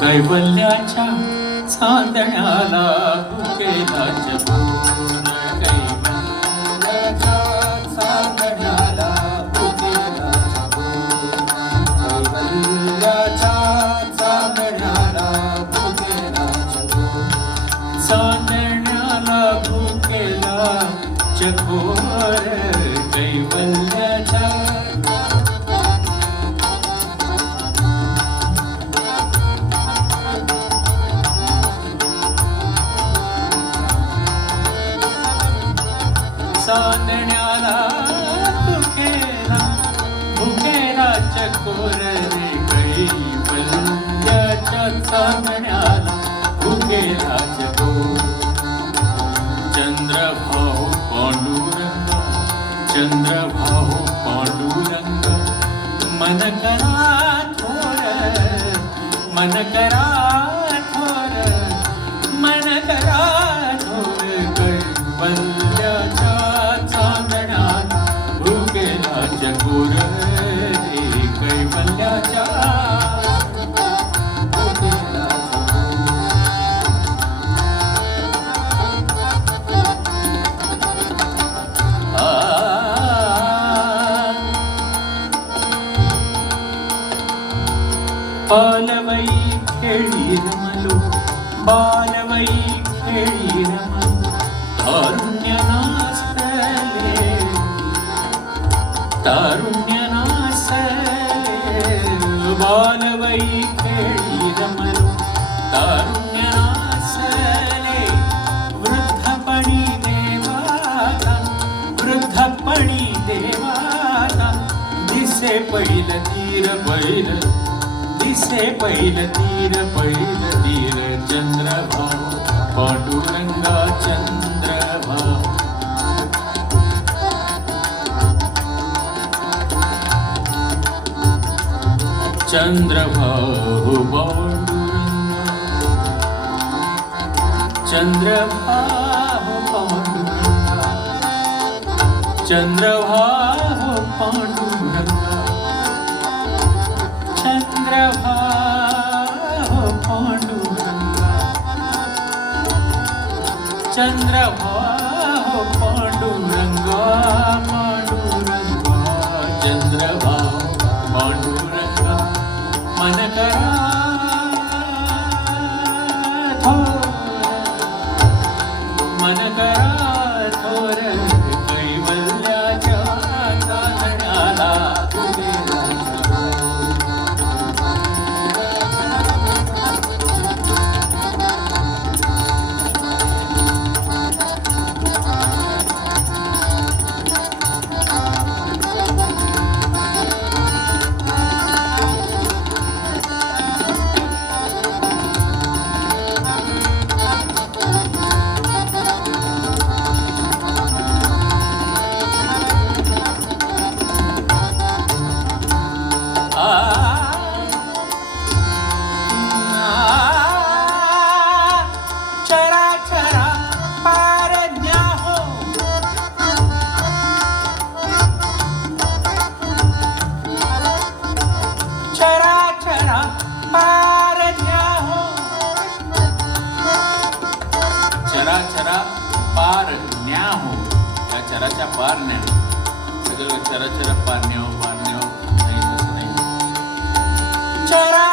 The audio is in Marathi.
कैवल्याच्या चांदण्याला बुकेला कैवल्याच्या चांदण्याला कैवल्याच्या चांदण्याला चांदण्याला भुकेला चकोर कैवल्याच्या चांदण्याला भुकेला भुकेला चकोर रे कैवल्याच्या चांदण्याला भुकेला चकोर चंद्रभाऊ पांडुरंग चंद्रभाऊ पांडुरंग मन करा थोर मन करा बालवई खेळी रमलो बालवई खेळी रमलो तारुण्य नासले तारुण्य नासले बालवई खेळी रमलो तारुण्य नासले वृद्धपणी देवाता वृद्धपणी देवाता दिसे पहिल तीर पहिल तीर चंद्रभा पांडुरंगा चंद्रभा. चंद्रभा हो पांडुरंगा. चंद्रभा हो पांडुरंगा. चंद्रभाव हो पांडुरंगा. चंद्र भाव चरा चरा पार न्या हो या चराच्या पार न्या सगळं चरा चरा पार न्या हो पार न्या हो नाही तसं नाही. चरा